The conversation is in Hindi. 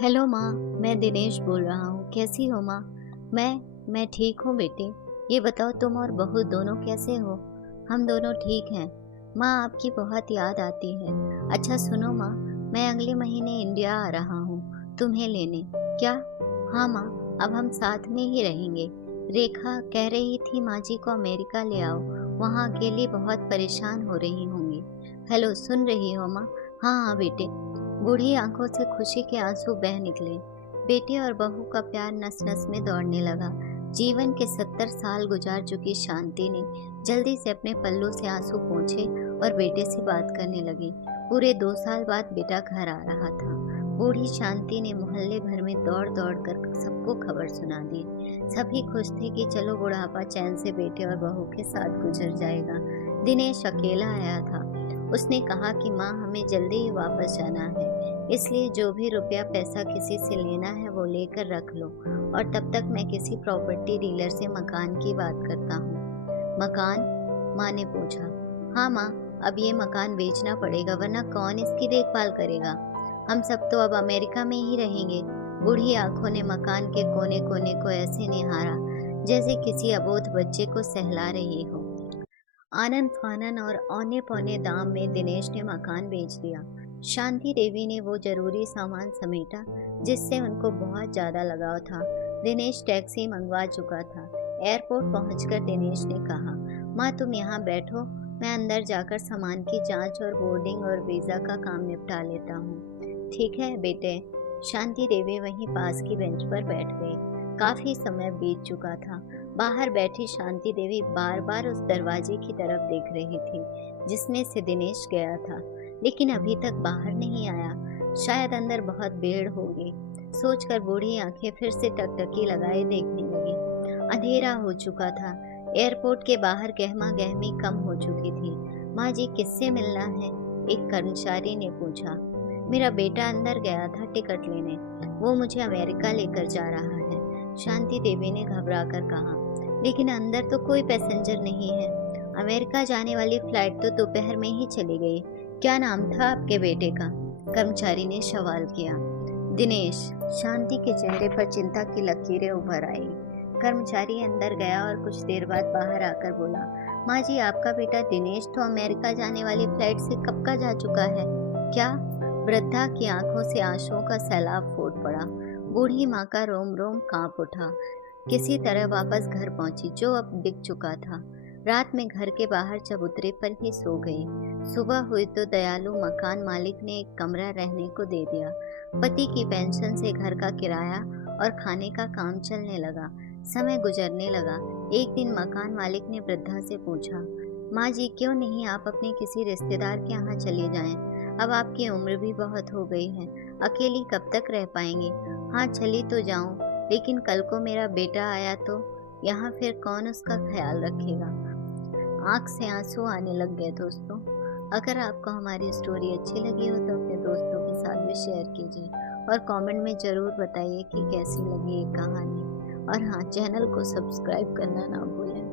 हेलो माँ। मैं दिनेश बोल रहा हूँ। कैसी हो माँ? मैं ठीक हूँ बेटे। ये बताओ तुम और बहू दोनों कैसे हो? हम दोनों ठीक हैं। माँ आपकी बहुत याद आती है। अच्छा सुनो माँ, मैं अगले महीने इंडिया आ रहा हूँ तुम्हें लेने। क्या? हाँ माँ, अब हम साथ में ही रहेंगे। रेखा कह रही थी माँ जी को अमेरिका ले आओ, वहाँ अकेली बहुत परेशान हो रही होंगी। हेलो, सुन रही हो माँ? हाँ हाँ बेटे। बूढ़ी आंखों से खुशी के आंसू बह निकले। बेटे और बहू का प्यार नस नस में दौड़ने लगा। जीवन के 70 साल गुजार चुकी शांति ने जल्दी से अपने पल्लू से आंसू पोंछे और बेटे से बात करने लगी। पूरे 2 साल बाद बेटा घर आ रहा था। बूढ़ी शांति ने मोहल्ले भर में दौड़ दौड़ कर सबको खबर सुना दी। सभी खुश थे कि चलो बुढ़ापा चैन से बेटे और बहू के साथ गुजर जाएगा। दिनेश अकेला आया था। उसने कहा कि माँ हमें जल्दी ही वापस जाना है, इसलिए जो भी रुपया पैसा किसी से लेना है वो लेकर रख लो, और तब तक मैं किसी प्रॉपर्टी डीलर से मकान की बात करता हूँ। मकान? माँ ने पूछा। हाँ माँ, अब ये मकान बेचना पड़ेगा वरना कौन इसकी देखभाल करेगा। हम सब तो अब अमेरिका में ही रहेंगे। बूढ़ी आंखों ने मकान के कोने कोने को ऐसे निहारा जैसे किसी अबोध बच्चे को सहला रही हो। आनन फानन और औने पौने दाम में दिनेश ने मकान बेच दिया। शांति देवी ने वो जरूरी सामान समेटा जिससे उनको बहुत ज्यादा लगाव था। दिनेश टैक्सी मंगवा चुका था। एयरपोर्ट पहुंचकर दिनेश ने कहा, माँ तुम यहाँ बैठो, मैं अंदर जाकर सामान की जांच और बोर्डिंग और वीजा का काम निपटा लेता हूँ। ठीक है बेटे। शांति देवी वहीं पास की बेंच पर बैठ गई। काफी समय बीत चुका था। बाहर बैठी शांति देवी बार बार उस दरवाजे की तरफ देख रही थी जिसमें से दिनेश गया था, लेकिन अभी तक बाहर नहीं आया। शायद अंदर बहुत भीड़ होगी, सोचकर बूढ़ी आंखें फिर से टकटकी लगाए देखने लगी। अंधेरा हो चुका था। एयरपोर्ट के बाहर गहमा गहमी कम हो चुकी थी। माँ जी किससे मिलना है? एक कर्मचारी ने पूछा। मेरा बेटा अंदर गया था टिकट लेने, वो मुझे अमेरिका लेकर जा रहा है, शांति देवी ने घबराकर कहा। लेकिन अंदर तो कोई पैसेंजर नहीं है। अमेरिका जाने वाली फ्लाइट तो दोपहर में ही चली गई। क्या नाम था आपके बेटे का? कर्मचारी ने सवाल किया। दिनेश। शांति के चेहरे पर चिंता की लकीरें उभर आई। कर्मचारी अंदर गया और कुछ देर बाद बाहर आकर बोला, माँ जी आपका बेटा दिनेश तो अमेरिका जाने वाली फ्लाइट से कब का जा चुका है। क्या? वृद्धा की आंखों से आंसुओं का सैलाब फूट पड़ा। बूढ़ी माँ का रोम रोम कांप उठा। किसी तरह वापस घर पहुंची जो अब दिख चुका था। रात में घर के बाहर चबूतरे पर ही सो गई। सुबह हुई तो दयालु मकान मालिक ने एक कमरा रहने को दे दिया। पति की पेंशन से घर का किराया और खाने का काम चलने लगा। समय गुजरने लगा। एक दिन मकान मालिक ने वृद्धा से पूछा, माँ जी क्यों नहीं आप अपने किसी रिश्तेदार के यहाँ चले जाएं? अब आपकी उम्र भी बहुत हो गई है, अकेली कब तक रह पाएंगी? हाँ चली तो जाऊं, लेकिन कल को मेरा बेटा आया तो यहाँ फिर कौन उसका ख्याल रखेगा? आंख से आंसू आने लग गए दोस्तों। अगर आपको हमारी स्टोरी अच्छी लगी हो तो अपने दोस्तों के साथ भी शेयर कीजिए और कमेंट में ज़रूर बताइए कि कैसी लगी ये कहानी। और हाँ, चैनल को सब्सक्राइब करना ना भूलें।